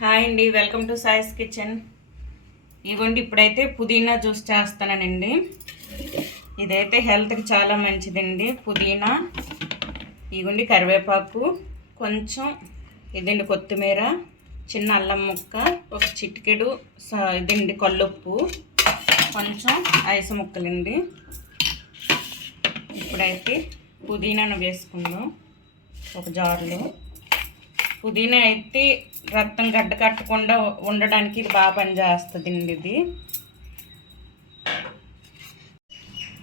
Hi అండి, welcome to సాయిస్ kitchen. ఇవ్వండి, ఇప్పుడైతే పుదీనా జ్యూస్ చేస్తానండి. ఇదైతే హెల్త్కి చాలా మంచిదండి. పుదీనా, ఇవ్వండి కరివేపాకు, కొంచెం ఇదండి కొత్తిమీర, చిన్న అల్లం ముక్క, ఒక చిటికెడు ఇదండి కల్లుప్పు, కొంచెం ఐసు ముక్కలండి. ఇప్పుడైతే పుదీనాను వేసుకుందాం ఒక జార్లో. పుదీనా అయితే రక్తం గడ్డ కట్టకుండా ఉండడానికి ఇది బాగా పనిచేస్తుందండి.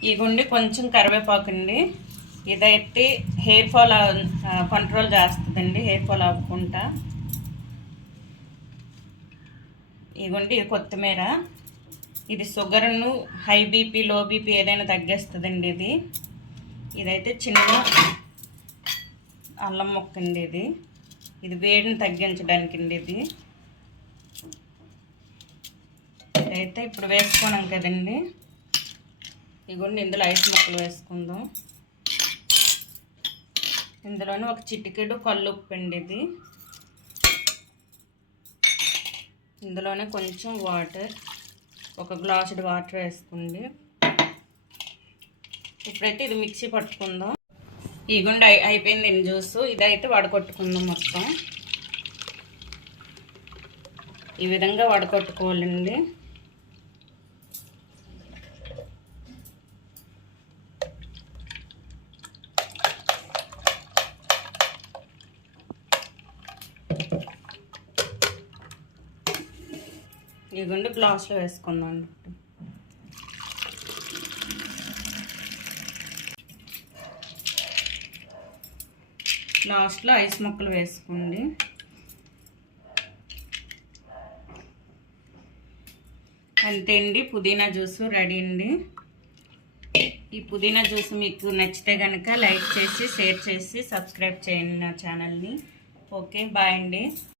ఇదిగోండి కొంచెం కరివేపాకు అండి. ఇదైతే హెయిర్ ఫాల్ కంట్రోల్ చేస్తుందండి, హెయిర్ ఫాల్ అవ్వకుండా. ఇదిగోండి ఇది కొత్తిమీర. ఇది షుగర్ను, హై బీపీ, లో బీపీ ఏదైనా తగ్గిస్తుందండి. ఇదైతే చిన్న అల్లం ముక్క అండి. ఇది వేడిని తగ్గించడానికి అండి. ఇదైతే ఇప్పుడు వేసుకున్నాం కదండి. ఇదిగోండి ఇందులో ఐస్ ముక్కలు వేసుకుందాం. ఇందులోనే ఒక చిటికెడు కల్లుప్పు అండి. ఇందులోనే కొంచెం వాటర్, ఒక గ్లాసుడు వాటర్ వేసుకోండి. ఇప్పుడైతే ఇది మిక్సీ పట్టుకుందాం. ఇదిగోండి అయిపోయిందండి జ్యూస్. ఇదైతే వడకొట్టుకుందాం మొత్తం. ఈ విధంగా వడకొట్టుకోవాలండి. ఇదిగోండి గ్లాస్లో వేసుకుందాం. లాస్ట్లో ఐస్ ముక్కలు వేసుకోండి. అంతే అండి, పుదీనా జ్యూస్ రెడీ అండి. ఈ పుదీనా జ్యూస్ మీకు నచ్చితే కనుక లైక్ చేసి, షేర్ చేసి, సబ్స్క్రైబ్ చేయండి నా ఛానల్ని. ఓకే, బాయ్ అండి.